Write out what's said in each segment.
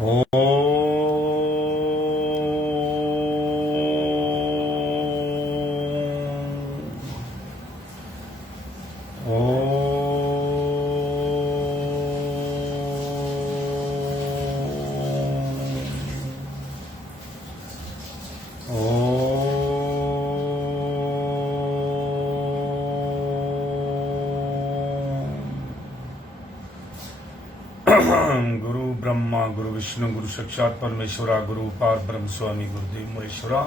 ओम गुरु ब्रह्मा गुरु विष्णु गुरु साक्षात परमेश्वरा गुरु पार ब्रह्म स्वामी गुरुदेव महेश्वरा।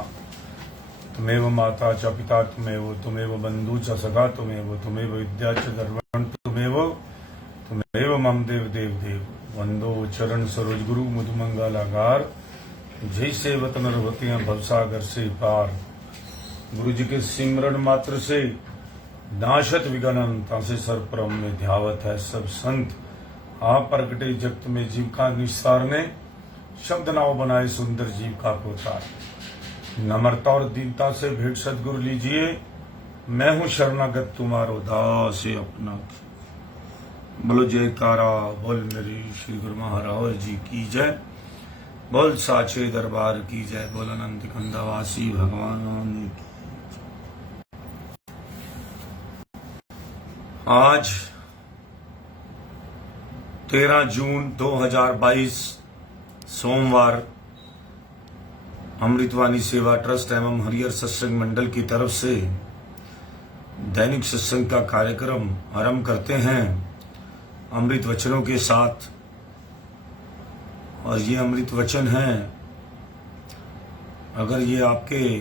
तुमेव माता च पिता तुमेव बंधु च सखा तुमेव विद्या च धर्म तुमेव मम देव देव देव। वंदो चरण सरोज गुरु मधुमंगलागार। जय सेवत नरवतियां भवसागर से पार। गुरु जी के सिमरन मात्र से नाशत विघ्न तासे सर्वप्रम में ध्यावत है सब संत। आप प्रगटे जगत में जीव का निस्तार ने शब्द नाव बनाए सुंदर जीव का पोतार। नम्रता और दीनता से भेंट सदगुरु लीजिए। मैं हूं शरणागत तुम्हारो दास अपना। बोलो जयकारा बोल मेरी श्री गुरु महाराज जी की जय। बोल साचे दरबार की जय। बोल अनंत कंदावासी भगवान की। आज 13 जून 2022 सोमवार अमृतवाणी सेवा ट्रस्ट एवं हरिहर सत्संग मंडल की तरफ से दैनिक सत्संग का कार्यक्रम आरंभ करते हैं अमृत वचनों के साथ। और ये अमृत वचन हैं, अगर ये आपके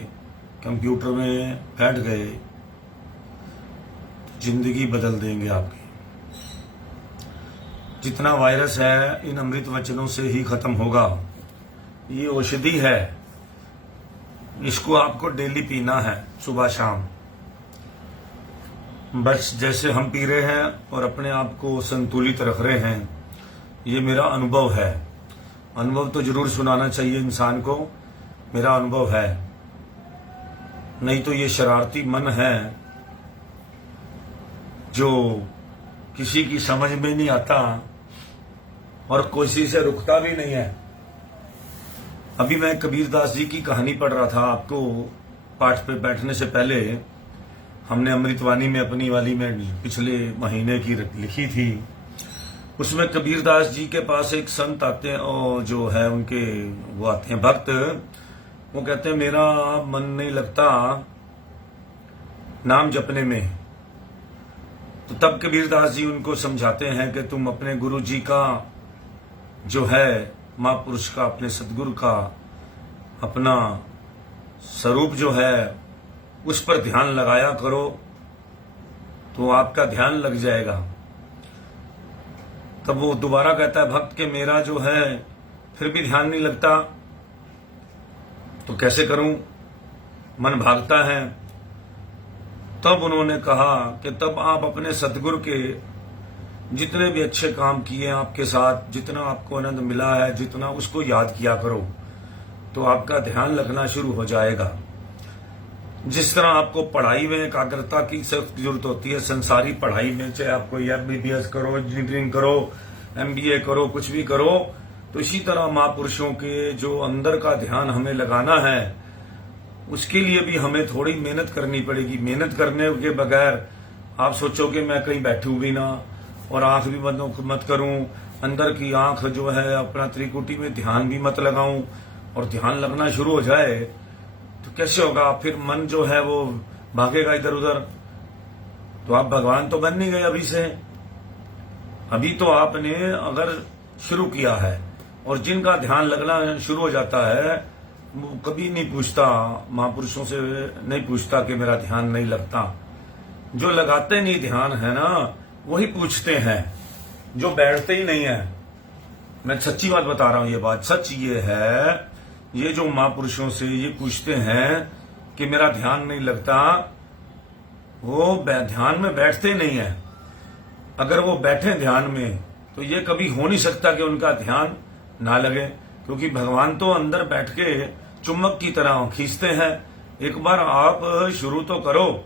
कंप्यूटर में बैठ गए तो जिंदगी बदल देंगे आपकी। जितना वायरस है इन अमृत वचनों से ही खत्म होगा। ये औषधि है, इसको आपको डेली पीना है सुबह शाम। बस जैसे हम पी रहे हैं और अपने आप को संतुलित रख रहे हैं, ये मेरा अनुभव है। अनुभव तो जरूर सुनाना चाहिए इंसान को, मेरा अनुभव है। नहीं तो ये शरारती मन है जो किसी की समझ में नहीं आता और किसी से रुकता भी नहीं है। अभी मैं कबीरदास जी की कहानी पढ़ रहा था। आपको पाठ पे बैठने से पहले हमने अमृतवाणी में अपनी वाली में पिछले महीने की लिखी थी। उसमें कबीरदास जी के पास एक संत आते हैं और जो है उनके वो आते हैं भक्त। वो कहते हैं मेरा मन नहीं लगता नाम जपने में। तो तब कबीरदास जी उनको समझाते हैं कि तुम अपने गुरु जी का जो है महापुरुष का, अपने सदगुरु का अपना स्वरूप जो है उस पर ध्यान लगाया करो तो आपका ध्यान लग जाएगा। तब वो दोबारा कहता है भक्त के मेरा जो है फिर भी ध्यान नहीं लगता, तो कैसे करूं, मन भागता है। तब उन्होंने कहा कि तब आप अपने सदगुरु के जितने भी अच्छे काम किए आपके साथ, जितना आपको आनंद मिला है, जितना उसको याद किया करो तो आपका ध्यान लगना शुरू हो जाएगा। जिस तरह आपको पढ़ाई में एकाग्रता की सख्त जरूरत होती है, संसारी पढ़ाई में, चाहे आप कोई MBBS करो, इंजीनियरिंग करो, MBA करो, कुछ भी करो, तो इसी तरह महापुरुषों के जो अंदर का ध्यान हमें लगाना है उसके लिए भी हमें थोड़ी मेहनत करनी पड़ेगी। मेहनत करने के बगैर आप सोचोगे मैं कहीं बैठूं भी ना और आंख भी बंद मत करूं, अंदर की आंख जो है अपना त्रिकुटी में ध्यान भी मत लगाऊं और ध्यान लगना शुरू हो जाए तो कैसे होगा। फिर मन जो है वो भागेगा इधर उधर। तो आप भगवान तो बन नहीं गए अभी से। अभी तो आपने अगर शुरू किया है, और जिनका ध्यान लगना शुरू हो जाता है वो कभी नहीं पूछता, महापुरुषों से नहीं पूछता कि मेरा ध्यान नहीं लगता। जो लगाते नहीं ध्यान है ना वही पूछते हैं, जो बैठते ही नहीं है। मैं सच्ची बात बता रहा हूं, ये बात सच ये है। ये जो महापुरुषों से ये पूछते हैं कि मेरा ध्यान नहीं लगता, वो ध्यान में बैठते नहीं है। अगर वो बैठे ध्यान में तो ये कभी हो नहीं सकता कि उनका ध्यान ना लगे, क्योंकि भगवान तो अंदर बैठ के चुम्बक की तरह खींचते हैं। एक बार आप शुरू तो करो,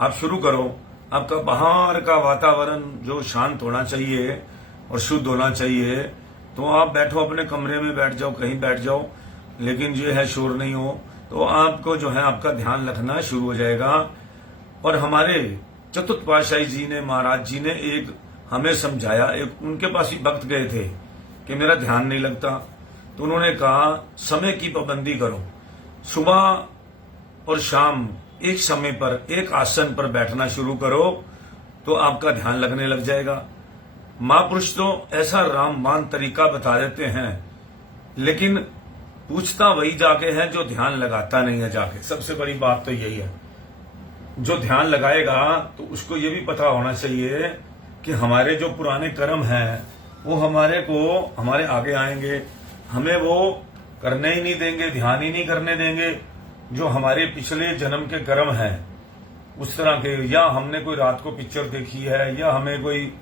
आप शुरू करो। आपका बाहर का वातावरण जो शांत होना चाहिए और शुद्ध होना चाहिए, तो आप बैठो अपने कमरे में, बैठ जाओ, कहीं बैठ जाओ, लेकिन ये है शोर नहीं हो, तो आपको जो है आपका ध्यान रखना शुरू हो जाएगा। और हमारे चतुर्थ पातशाही जी ने, महाराज जी ने एक हमें समझाया। एक उनके पास ही भक्त गए थे कि मेरा ध्यान नहीं लगता, तो उन्होंने कहा समय की पाबंदी करो, सुबह और शाम एक समय पर एक आसन पर बैठना शुरू करो तो आपका ध्यान लगने लग जाएगा। महापुरुष तो ऐसा रामबाण तरीका बता देते हैं, लेकिन पूछता वही जाके है जो ध्यान लगाता नहीं है जाके। सबसे बड़ी बात तो यही है, जो ध्यान लगाएगा तो उसको ये भी पता होना चाहिए कि हमारे जो पुराने कर्म हैं वो हमारे आगे आएंगे, हमें वो करने ही नहीं देंगे, ध्यान ही नहीं करने देंगे। जो हमारे पिछले जन्म के कर्म हैं उस तरह के, या हमने कोई रात को पिक्चर देखी है, या हमें कोई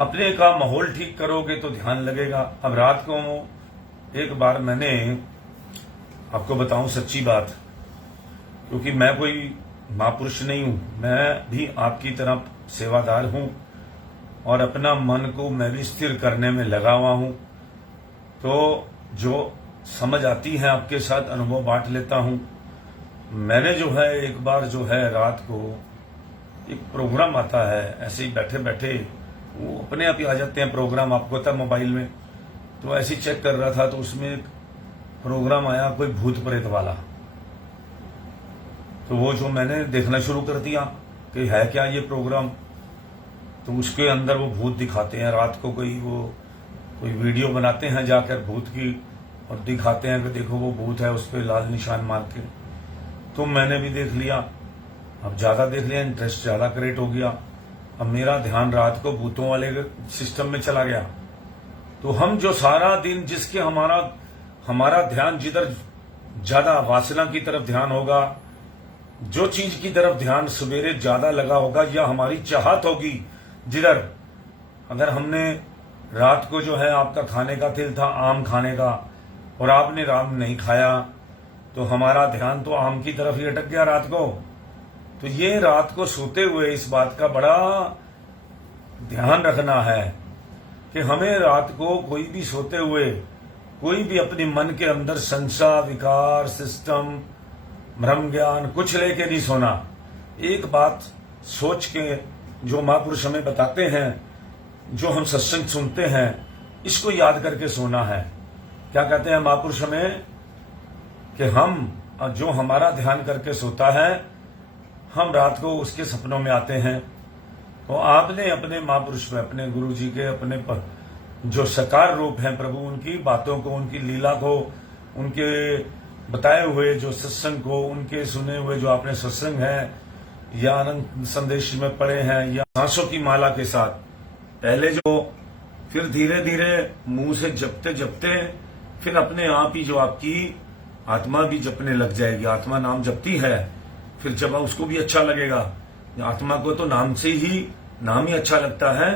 अपने का माहौल ठीक करोगे तो ध्यान लगेगा। अब रात को एक बार मैंने आपको बताऊं सच्ची बात, क्योंकि मैं कोई महापुरुष नहीं हूं, मैं भी आपकी तरफ सेवादार हूं और अपना मन को मैं भी स्थिर करने में लगा हुआ हूं। तो जो समझ आती है आपके साथ अनुभव बांट लेता हूं। मैंने जो है एक बार जो है रात को एक प्रोग्राम आता है, ऐसे ही बैठे बैठे वो अपने आप ही आ जाते हैं प्रोग्राम, आपको पता मोबाइल में, तो ऐसे ही चेक कर रहा था तो उसमें एक प्रोग्राम आया कोई भूत प्रेत वाला। तो वो जो मैंने देखना शुरू कर दिया कि है क्या ये प्रोग्राम, तो उसके अंदर वो भूत दिखाते हैं रात को, कोई वीडियो बनाते हैं जाकर भूत की और दिखाते हैं कि देखो वो भूत है, उस पर लाल निशान मार के। तो मैंने भी देख लिया, अब ज्यादा देख लिया, इंटरेस्ट ज्यादा क्रिएट हो गया। अब मेरा ध्यान रात को भूतों वाले सिस्टम में चला गया। तो हम जो सारा दिन जिसके हमारा ध्यान जिधर ज्यादा वासना की तरफ ध्यान होगा, जो चीज की तरफ ध्यान सवेरे ज्यादा लगा होगा, या हमारी चाहत होगी जिधर, अगर हमने रात को जो है आपका खाने का दिल था आम खाने का और आपने आम नहीं खाया, तो हमारा ध्यान तो आम की तरफ ही अटक गया रात को। तो ये रात को सोते हुए इस बात का बड़ा ध्यान रखना है कि हमें रात को कोई भी सोते हुए कोई भी अपने मन के अंदर संशय, विकार, सिस्टम, भ्रम ज्ञान कुछ लेके नहीं सोना। एक बात सोच के जो महापुरुष हमें बताते हैं, जो हम सत्संग सुनते हैं, इसको याद करके सोना है। क्या कहते हैं महापुरुष हमें कि हम जो हमारा ध्यान करके सोता है, हम रात को उसके सपनों में आते हैं। तो आपने अपने महापुरुष में, अपने गुरु जी के, अपने जो साकार रूप हैं प्रभु, उनकी बातों को, उनकी लीला को, उनके बताए हुए जो सत्संग को, उनके सुने हुए जो आपने सत्संग है या आनंद संदेश में पढ़े हैं, या सांसों की माला के साथ पहले जो, फिर धीरे धीरे मुंह से जपते जपते फिर अपने आप ही जो आपकी आत्मा भी जपने लग जाएगी। आत्मा नाम जपती है, फिर जब उसको भी अच्छा लगेगा। आत्मा को तो नाम ही अच्छा लगता है।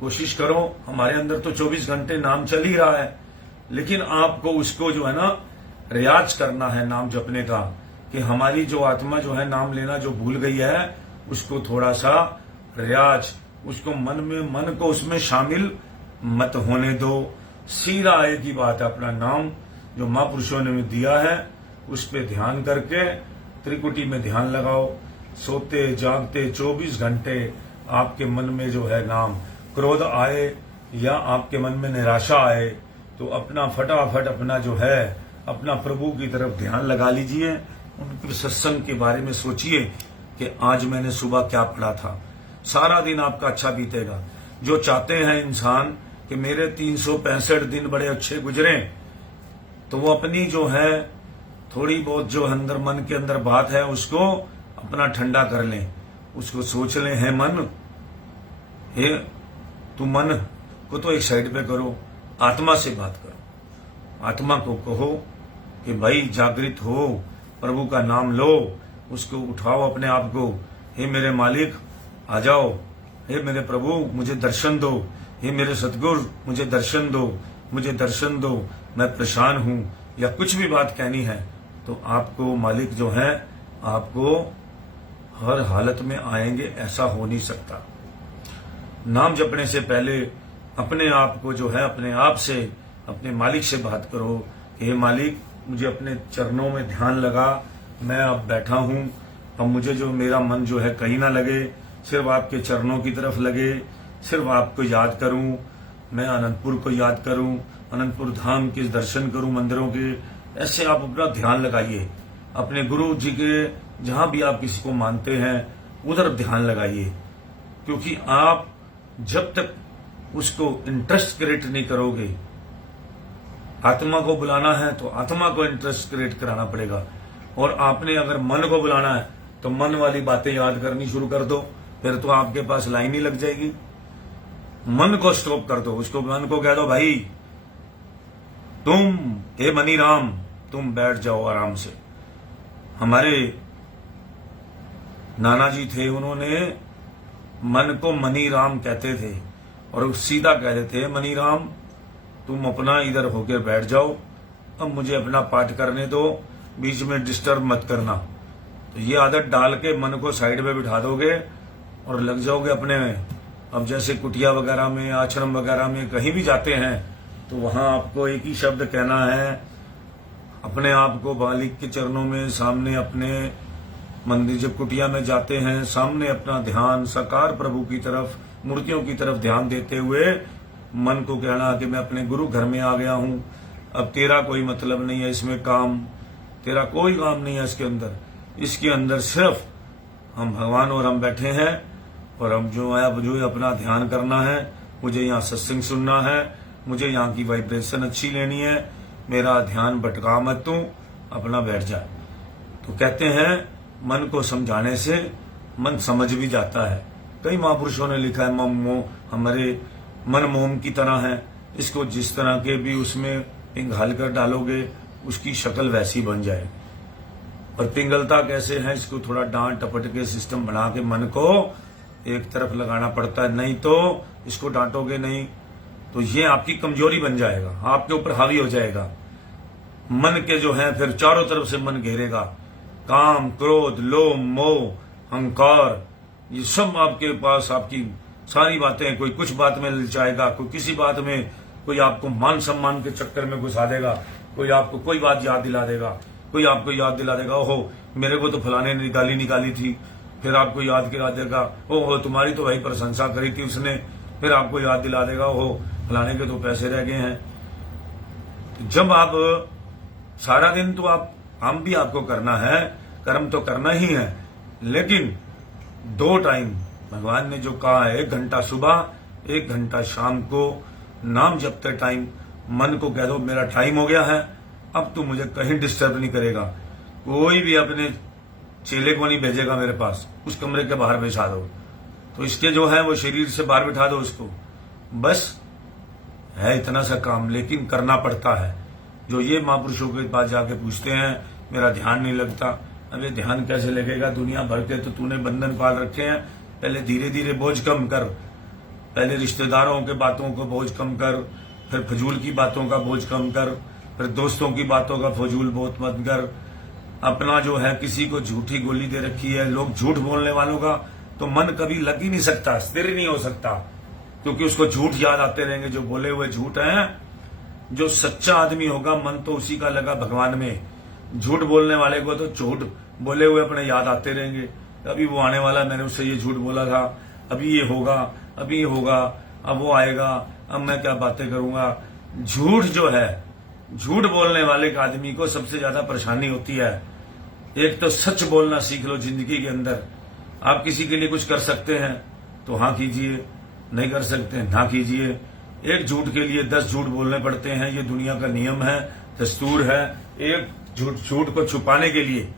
कोशिश करो, हमारे अंदर तो 24 घंटे नाम चल ही रहा है, लेकिन आपको उसको जो है ना रियाज करना है नाम जपने का, कि हमारी जो आत्मा जो है नाम लेना जो भूल गई है, उसको थोड़ा सा रियाज, उसको मन को उसमें शामिल मत होने दो। सीधा एक ही बात है, अपना नाम जो महापुरुषों ने दिया है उस पे ध्यान करके त्रिकुटी में ध्यान लगाओ। सोते जागते 24 घंटे आपके मन में जो है नाम, क्रोध आए या आपके मन में निराशा आए तो अपना फटाफट अपना जो है अपना प्रभु की तरफ ध्यान लगा लीजिए। उनके सत्संग के बारे में सोचिए कि आज मैंने सुबह क्या पढ़ा था। सारा दिन आपका अच्छा बीतेगा। जो चाहते हैं इंसान कि मेरे 365 दिन बड़े अच्छे गुजरे, तो वो अपनी जो है थोड़ी बहुत जो अंदर मन के अंदर बात है उसको अपना ठंडा कर लें। उसको सोच लें, है मन, हे तू मन को तो एक साइड पे करो, आत्मा से बात करो। आत्मा को कहो कि भाई जागृत हो, प्रभु का नाम लो, उसको उठाओ अपने आप को। हे मेरे मालिक आ जाओ, हे मेरे प्रभु मुझे दर्शन दो, हे मेरे सतगुरु मुझे दर्शन दो, मुझे दर्शन दो, मैं परेशान हूं, या कुछ भी बात कहनी है तो आपको मालिक जो है आपको हर हालत में आएंगे, ऐसा हो नहीं सकता। नाम जपने से पहले अपने आप को जो है अपने आप से, अपने मालिक से बात करो, हे मालिक मुझे अपने चरणों में ध्यान लगा, मैं अब बैठा हूं, अब मुझे जो मेरा मन जो है कहीं ना लगे, सिर्फ आपके चरणों की तरफ लगे, सिर्फ आपको याद करूं, मैं अनंतपुर को याद करूं, अनंतपुर धाम के दर्शन करूं, मंदिरों के। ऐसे आप अपना ध्यान लगाइए, अपने गुरु जी के जहां भी आप किसी को मानते हैं उधर ध्यान लगाइए, क्योंकि आप जब तक उसको इंटरेस्ट क्रिएट नहीं करोगे, आत्मा को बुलाना है तो आत्मा को इंटरेस्ट क्रिएट कराना पड़ेगा। और आपने अगर मन को बुलाना है तो मन वाली बातें याद करनी शुरू कर दो, फिर तो आपके पास लाइन ही लग जाएगी। मन को स्टॉप कर दो, उसको मन को कह दो भाई तुम हे मनी राम तुम बैठ जाओ आराम से। हमारे नाना जी थे, उन्होंने मन को मनी राम कहते थे और सीधा कहते थे मनी राम तुम अपना इधर होकर बैठ जाओ, अब मुझे अपना पाठ करने दो, बीच में डिस्टर्ब मत करना। तो ये आदत डाल के मन को साइड में बिठा दोगे और लग जाओगे अपने में। अब जैसे कुटिया वगैरह में, आश्रम वगैरह में कहीं भी जाते हैं तो वहां आपको एक ही शब्द कहना है, अपने आप को मालिक के चरणों में सामने, अपने मंदिर जब कुटिया में जाते हैं सामने अपना ध्यान साकार प्रभु की तरफ, मूर्तियों की तरफ ध्यान देते हुए मन को कहना कि मैं अपने गुरु घर में आ गया हूं, अब तेरा कोई मतलब नहीं है इसमें काम, तेरा कोई काम नहीं है इसके अंदर सिर्फ हम भगवान और हम बैठे हैं और हम जो अपना ध्यान करना है, मुझे यहाँ सत्संग सुनना है, मुझे यहाँ की वाइब्रेशन अच्छी लेनी है, मेरा ध्यान भटका मत तू, अपना बैठ जा। तो कहते हैं मन को समझाने से मन समझ भी जाता है। कई महापुरुषों ने लिखा है हमारे मन मोम की तरह है, इसको जिस तरह के भी उसमें पिघाल कर डालोगे उसकी शक्ल वैसी बन जाएगी। और पिंगलता कैसे है, इसको थोड़ा डांट टपट के सिस्टम बना के मन को एक तरफ लगाना पड़ता है, नहीं तो इसको डांटोगे नहीं तो ये आपकी कमजोरी बन जाएगा, आपके ऊपर हावी हो जाएगा। मन के जो है फिर चारों तरफ से मन घेरेगा, काम क्रोध लोभ मोह अहंकार, ये सब आपके पास, आपकी सारी बातें, कोई कुछ बात में ललचाएगा, कोई किसी बात में, कोई आपको मान सम्मान के चक्कर में घुसा देगा, कोई आपको कोई बात याद दिला देगा, कोई आपको याद दिला देगा ओहो मेरे को तो फलाने ने निकाली थी, फिर आपको याद दिला देगा ओहो तुम्हारी तो भाई प्रशंसा करी थी उसने, फिर आपको याद दिला देगा ओहो फलाने के तो पैसे रह गए हैं। तो जब आप सारा दिन तो आप काम भी आपको करना है, कर्म तो करना ही है, लेकिन 2 टाइम भगवान ने जो कहा है, 1 घंटा सुबह 1 घंटा शाम को नाम जपते टाइम मन को कह दो मेरा टाइम हो गया है, अब तू मुझे कहीं डिस्टर्ब नहीं करेगा, कोई भी अपने चेले को नहीं भेजेगा मेरे पास, उस कमरे के बाहर बैठा दो। तो इसके जो है वो शरीर से बाहर बिठा दो उसको, बस है इतना सा काम, लेकिन करना पड़ता है। जो ये महापुरुषों के पास जाके पूछते हैं मेरा ध्यान नहीं लगता, अरे ध्यान कैसे लगेगा, दुनिया भर के तो तूने बंधन पाल रखे हैं, पहले धीरे धीरे बोझ कम कर, पहले रिश्तेदारों के बातों को बोझ कम कर, फिर फजूल की बातों का बोझ कम कर, फिर दोस्तों की बातों का फजूल बहुत मत कर। अपना जो है किसी को झूठी गोली दे रखी है, लोग झूठ बोलने वालों का तो मन कभी लग ही नहीं सकता, स्थिर ही नहीं हो सकता, क्योंकि उसको झूठ याद आते रहेंगे, जो बोले हुए झूठ हैं। जो सच्चा आदमी होगा मन तो उसी का लगा भगवान में, झूठ बोलने वाले को तो झूठ बोले हुए अपने याद आते रहेंगे, अभी वो आने वाला, मैंने उससे ये झूठ बोला था, अभी ये होगा, अभी ये होगा, अब वो आएगा, अब मैं क्या बातें करूंगा। झूठ जो है, झूठ बोलने वाले का आदमी को सबसे ज्यादा परेशानी होती है। एक तो सच बोलना सीख लो जिंदगी के अंदर, आप किसी के लिए कुछ कर सकते हैं तो हाँ कीजिए, नहीं कर सकते ना कीजिए। एक झूठ के लिए 10 झूठ बोलने पड़ते हैं, ये दुनिया का नियम है, दस्तूर है। एक झूठ को छुपाने के लिए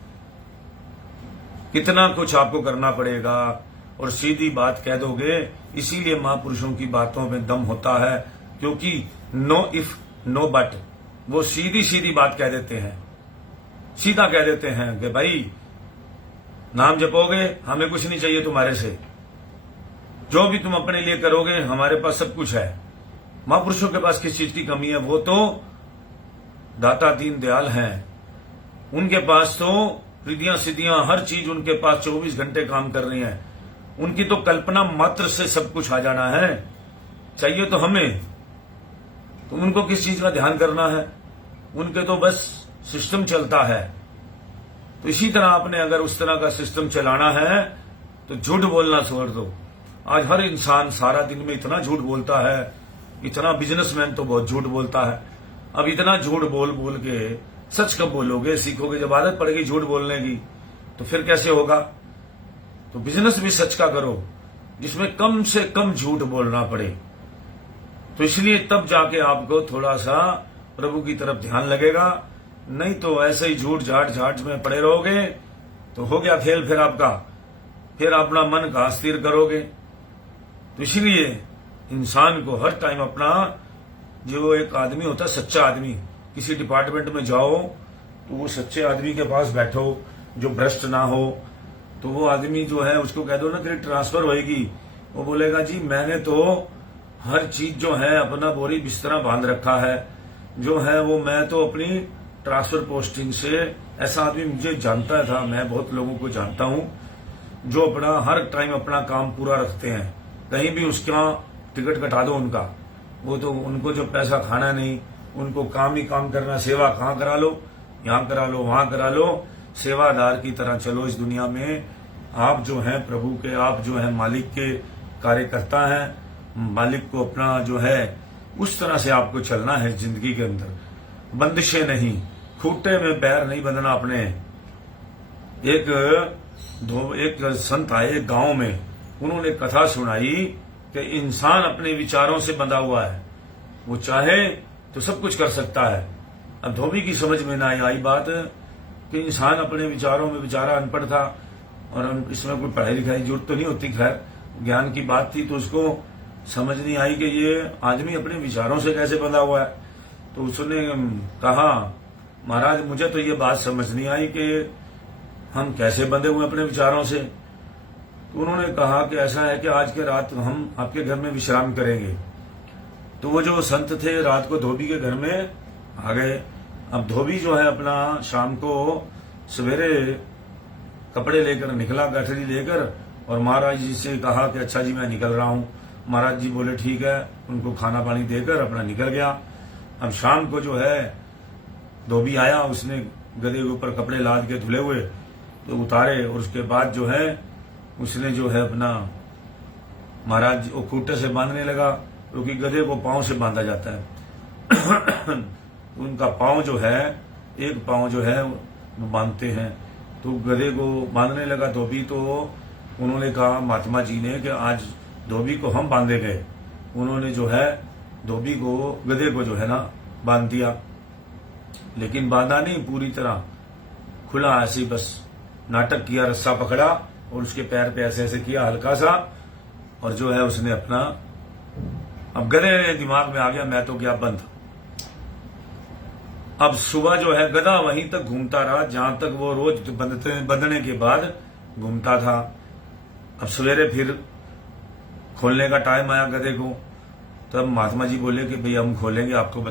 कितना कुछ आपको करना पड़ेगा, और सीधी बात कह दोगे। इसीलिए महापुरुषों की बातों में दम होता है, क्योंकि नो इफ नो बट, वो सीधी सीधी बात कह देते हैं, सीधा कह देते हैं कि भाई नाम जपोगे हमें कुछ नहीं चाहिए तुम्हारे से, जो भी तुम अपने लिए करोगे हमारे पास सब कुछ है। महापुरुषों के पास किस चीज की कमी है, वो तो दाता दीन दयाल हैं, उनके पास तो रिद्धियां सिद्धियां हर चीज उनके पास 24 घंटे काम कर रही है, उनकी तो कल्पना मात्र से सब कुछ आ जाना है। चाहिए तो हमें, तो उनको किस चीज का ध्यान करना है? उनके तो बस सिस्टम चलता है। तो इसी तरह आपने अगर उस तरह का सिस्टम चलाना है तो झूठ बोलना छोड़ दो। आज हर इंसान सारा दिन में इतना झूठ बोलता है, इतना बिजनेसमैन तो बहुत झूठ बोलता है। अब इतना झूठ बोल बोल के सच कब बोलोगे, सीखोगे? जब आदत पड़ेगी झूठ बोलने की तो फिर कैसे होगा? तो बिजनेस भी सच का करो जिसमें कम से कम झूठ बोलना पड़े। तो इसलिए तब जाके आपको थोड़ा सा प्रभु की तरफ ध्यान लगेगा। नहीं तो ऐसे ही झूठ झाट में पड़े रहोगे तो हो गया खेल फिर आपका। फिर अपना मन का स्थिर करोगे। तो इसलिए इंसान को हर टाइम अपना, जो एक आदमी होता है सच्चा आदमी, किसी डिपार्टमेंट में जाओ तो वो सच्चे आदमी के पास बैठो जो भ्रष्ट ना हो। तो वो आदमी जो है उसको कह दो ना कि ट्रांसफर होएगी, वो बोलेगा जी मैंने तो हर चीज जो है अपना बोरी बिस्तरा बांध रखा है, जो है वो मैं तो अपनी ट्रांसफर पोस्टिंग से, ऐसा आदमी मुझे जानता था, मैं बहुत लोगों को जानता हूं जो अपना हर टाइम अपना काम पूरा रखते हैं। कहीं भी उसका टिकट कटा दो उनका, वो तो उनको जो पैसा खाना नहीं, उनको काम ही काम करना। सेवा कहाँ करा लो, यहाँ करा लो, वहां करा लो, सेवादार की तरह चलो इस दुनिया में। आप जो हैं प्रभु के, आप जो है मालिक के कार्यकर्ता हैं। मालिक को अपना जो है उस तरह से आपको चलना है जिंदगी के अंदर, बंदिशें नहीं, खूंटे में पैर नहीं बंधना अपने। एक संत आए गांव में, उन्होंने कथा सुनाई कि इंसान अपने विचारों से बंधा हुआ है, वो चाहे तो सब कुछ कर सकता है। अब धोबी की समझ में ना आई बात कि इंसान अपने विचारों में, बेचारा अनपढ़ था और इसमें कोई पढ़ाई लिखाई की जरूरत तो नहीं होती, खैर ज्ञान की बात थी, तो उसको समझ नहीं आई कि ये आदमी अपने विचारों से कैसे बंधा हुआ है। तो उसने कहा महाराज मुझे तो ये बात समझ नहीं आई कि हम कैसे बंधे हुए अपने विचारों से। तो उन्होंने कहा कि ऐसा है कि आज के रात हम आपके घर में विश्राम करेंगे। तो वो जो संत थे रात को धोबी के घर में आ गए। अब धोबी जो है अपना शाम को सवेरे कपड़े लेकर निकला, गठरी लेकर, और महाराज जी से कहा कि अच्छा जी मैं निकल रहा हूं। महाराज जी बोले ठीक है, उनको खाना पानी देकर अपना निकल गया। अब शाम को जो है धोबी आया, उसने गधे के ऊपर कपड़े लाद के धुले हुए तो उतारे, और उसके बाद जो है उसने जो है अपना महाराज वो खूंटे से बांधने लगा, क्योंकि गधे को पांव से बांधा जाता है। उनका पांव जो है, एक पांव जो है वो बांधते हैं। तो गधे को बांधने लगा धोबी। तो उन्होंने कहा महात्मा जी ने कि आज धोबी को हम बांधेंगे। उन्होंने जो है धोबी को, गधे को जो है ना बांध दिया, लेकिन बांधा नहीं पूरी तरह, खुला ऐसे बस नाटक किया, रस्सा पकड़ा और उसके पैर पे ऐसे ऐसे किया हल्का सा, और जो है उसने अपना, अब गधे दिमाग में आ गया मैं तो क्या बंद। अब सुबह जो है गधा वहीं तक घूमता रहा जहां तक वो रोज बंधने के बाद घूमता था। अब सवेरे फिर खोलने का टाइम आया गधे को, तब महात्मा जी बोले कि भाई हम खोलेंगे, आपको